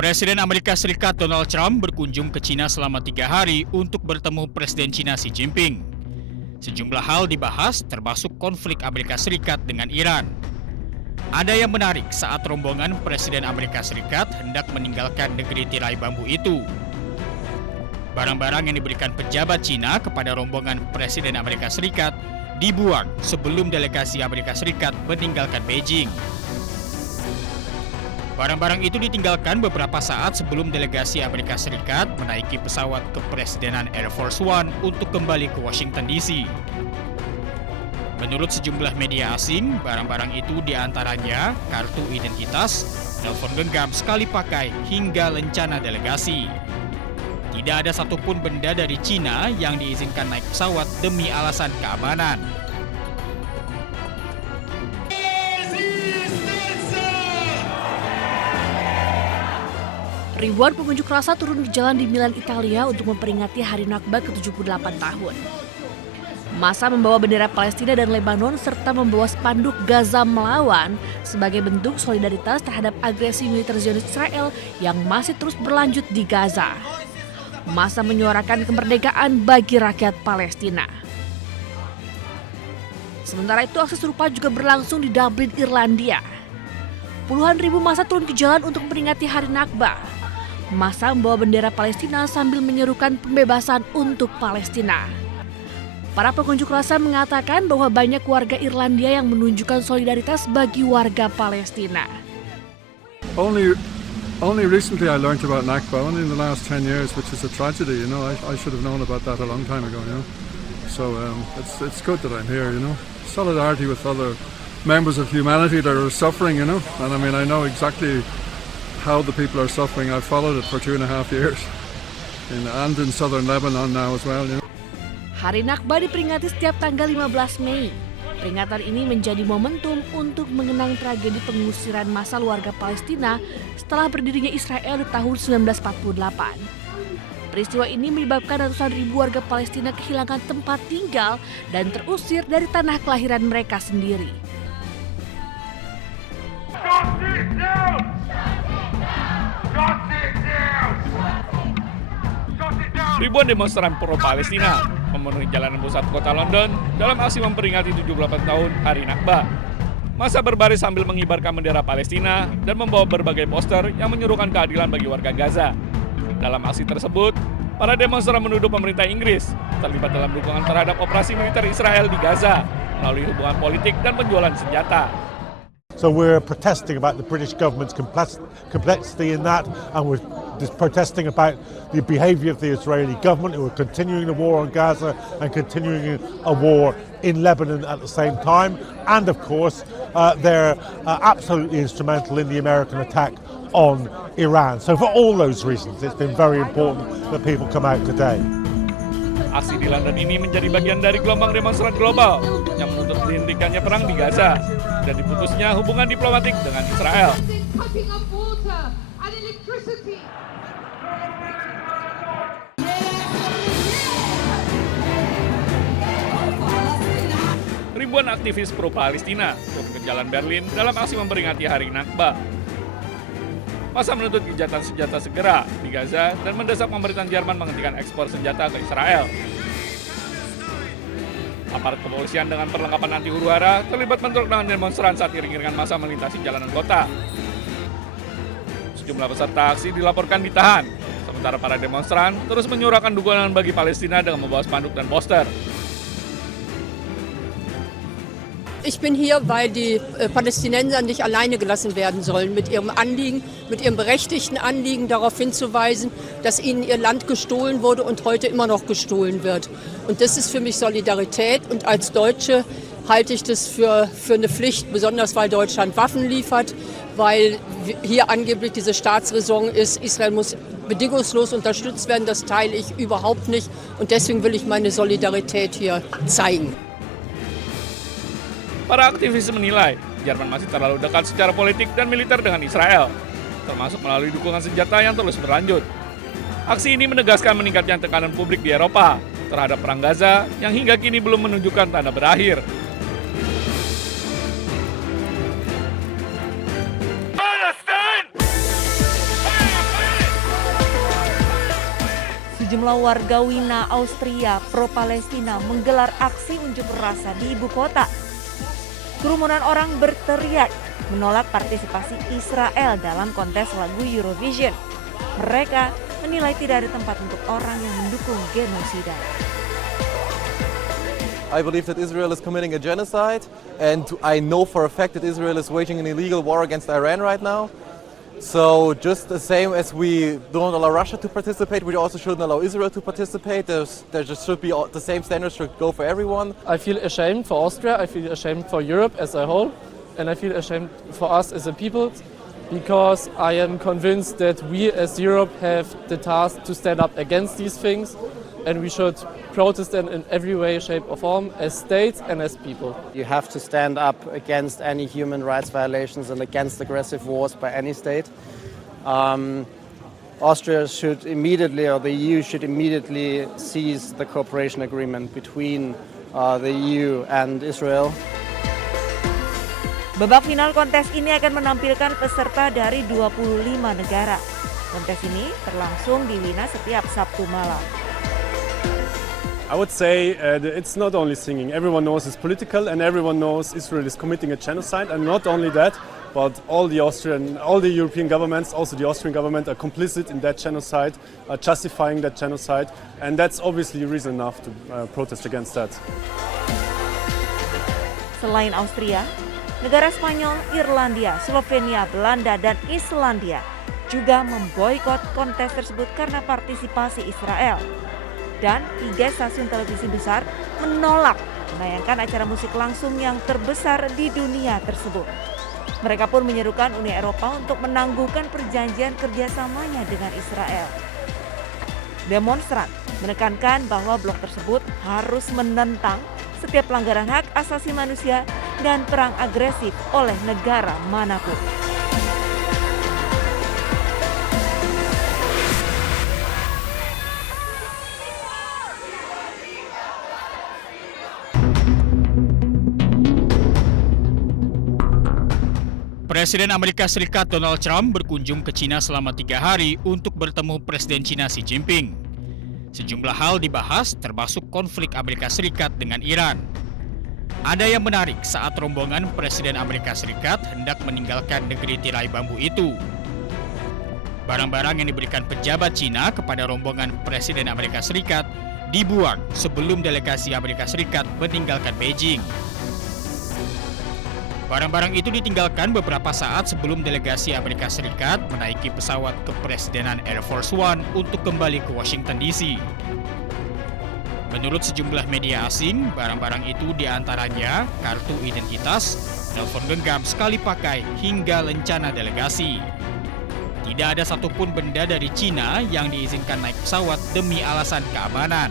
Presiden Amerika Serikat Donald Trump berkunjung ke China selama 3 hari untuk bertemu Presiden China Xi Jinping. Sejumlah hal dibahas termasuk konflik Amerika Serikat dengan Iran. Ada yang menarik saat rombongan Presiden Amerika Serikat hendak meninggalkan negeri tirai bambu itu. Barang-barang yang diberikan pejabat China kepada rombongan Presiden Amerika Serikat dibuang sebelum delegasi Amerika Serikat meninggalkan Beijing. Barang-barang itu ditinggalkan beberapa saat sebelum delegasi Amerika Serikat menaiki pesawat kepresidenan Air Force One untuk kembali ke Washington DC. Menurut sejumlah media asing, barang-barang itu diantaranya kartu identitas, telepon genggam sekali pakai, hingga lencana delegasi. Tidak ada satupun benda dari China yang diizinkan naik pesawat demi alasan keamanan. Ribuan pengunjuk rasa turun ke jalan di Milan, Italia untuk memperingati Hari Nakba ke-78 tahun. Massa membawa bendera Palestina dan Lebanon serta membawa spanduk Gaza melawan sebagai bentuk solidaritas terhadap agresi militer Zionis Israel yang masih terus berlanjut di Gaza. Massa menyuarakan kemerdekaan bagi rakyat Palestina. Sementara itu, aksi serupa juga berlangsung di Dublin, Irlandia. Puluhan ribu massa turun ke jalan untuk memperingati Hari Nakba. Massa membawa bendera Palestina sambil menyerukan pembebasan untuk Palestina. Para pengunjuk rasa mengatakan bahwa banyak warga Irlandia yang menunjukkan solidaritas bagi warga Palestina. Only recently I learned about Nakba, only in the last 10 years, which is a tragedy, you know. I should have known about that a long time ago, you know. So it's good that I'm here, you know. Solidarity with other members of humanity that are suffering, you know. And I mean, I know exactly how the people are suffering. I've followed it for 2.5 years. And in southern Lebanon now as well, you know. Hari Nakba diperingati setiap tanggal 15 Mei. Peringatan ini menjadi momentum untuk mengenang tragedi pengusiran massal warga Palestina setelah berdirinya Israel di tahun 1948. Peristiwa ini menyebabkan ratusan ribu warga Palestina kehilangan tempat tinggal dan terusir dari tanah kelahiran mereka sendiri. Ribuan demonstran pro-Palestina memenuhi jalanan pusat kota London dalam aksi memperingati 78 tahun Hari Nakba. Massa berbaris sambil mengibarkan bendera Palestina dan membawa berbagai poster yang menyerukan keadilan bagi warga Gaza. Dalam aksi tersebut, para demonstran menuduh pemerintah Inggris terlibat dalam dukungan terhadap operasi militer Israel di Gaza melalui hubungan politik dan penjualan senjata. So we're protesting about the British government's complexity in that, and we're just protesting about the behaviour of the Israeli government, who are continuing the war on Gaza and continuing a war in Lebanon at the same time. And of course, they're absolutely instrumental in the American attack on Iran. So for all those reasons, it's been very important that people come out today. Aksi di London ini menjadi bagian dari gelombang demonstran global yang menuntut dihentikannya perang di Gaza dan diputusnya hubungan diplomatik dengan Israel. Ribuan aktivis pro-Palestina turun ke jalan Berlin dalam aksi memperingati Hari Nakba. Massa menuntut gencatan senjata segera di Gaza dan mendesak pemerintahan Jerman menghentikan ekspor senjata ke Israel. Aparat kepolisian dengan perlengkapan anti huru-hara terlibat bentrok dengan demonstran saat iring-iringan massa melintasi jalanan kota. Sejumlah peserta aksi dilaporkan ditahan, sementara para demonstran terus menyuarakan dukungan bagi Palestina dengan membawa spanduk dan poster. Ich bin hier, weil die Palästinenser nicht alleine gelassen werden sollen mit ihrem Anliegen, mit ihrem berechtigten Anliegen darauf hinzuweisen, dass ihnen ihr Land gestohlen wurde und heute immer noch gestohlen wird. Und das ist für mich Solidarität, und als Deutsche halte ich das für eine Pflicht, besonders weil Deutschland Waffen liefert, weil hier angeblich diese Staatsräson ist, Israel muss bedingungslos unterstützt werden, das teile ich überhaupt nicht, und deswegen will ich meine Solidarität hier zeigen. Para aktivis menilai Jerman masih terlalu dekat secara politik dan militer dengan Israel, termasuk melalui dukungan senjata yang terus berlanjut. Aksi ini menegaskan meningkatnya tekanan publik di Eropa terhadap perang Gaza yang hingga kini belum menunjukkan tanda berakhir. Palestine! sejumlah warga Wina, Austria, pro-Palestina menggelar aksi unjuk rasa di ibu kota. Kerumunan orang berteriak menolak partisipasi Israel dalam kontes lagu Eurovision. Mereka menilai tidak ada tempat untuk orang yang mendukung genosida. I believe that Israel is committing a genocide, and I know for a fact that Israel is waging an illegal war against Iran right now. So just the same as we don't allow Russia to participate, we also shouldn't allow Israel to participate. There just should be the same standards should go for everyone. I feel ashamed for Austria, I feel ashamed for Europe as a whole, and I feel ashamed for us as a people, because I am convinced that we as Europe have the task to stand up against these things, and we should protest them in every way, shape or form, as states and as people. You have to stand up against any human rights violations and against aggressive wars by any state. Austria should immediately, or the EU should immediately seize the cooperation agreement between the EU and Israel. Babak final kontes ini akan menampilkan peserta dari 25 negara. Kontes ini berlangsung di Wina setiap Sabtu malam. I would say it's not only singing. Everyone knows it's political, and everyone knows Israel is committing a genocide. And not only that, but all the European governments, also the Austrian government, are complicit in that genocide, justifying that genocide, and that's obviously reason enough to protest against that. Selain Austria, negara Spanyol, Irlandia, Slovenia, Belanda, dan Islandia juga memboikot kontes tersebut karena partisipasi Israel. Dan 3 stasiun televisi besar menolak menayangkan acara musik langsung yang terbesar di dunia tersebut. Mereka pun menyerukan Uni Eropa untuk menangguhkan perjanjian kerjasamanya dengan Israel. Demonstran menekankan bahwa blok tersebut harus menentang setiap pelanggaran hak asasi manusia dan perang agresif oleh negara manapun. Presiden Amerika Serikat Donald Trump berkunjung ke Cina selama 3 hari untuk bertemu Presiden Cina Xi Jinping. Sejumlah hal dibahas termasuk konflik Amerika Serikat dengan Iran. Ada yang menarik saat rombongan Presiden Amerika Serikat hendak meninggalkan negeri tirai bambu itu. Barang-barang yang diberikan pejabat Cina kepada rombongan Presiden Amerika Serikat dibuang sebelum delegasi Amerika Serikat meninggalkan Beijing. Barang-barang itu ditinggalkan beberapa saat sebelum delegasi Amerika Serikat menaiki pesawat kepresidenan Air Force One untuk kembali ke Washington DC. Menurut sejumlah media asing, barang-barang itu diantaranya kartu identitas, telepon genggam sekali pakai, hingga lencana delegasi. Tidak ada satupun benda dari Cina yang diizinkan naik pesawat demi alasan keamanan.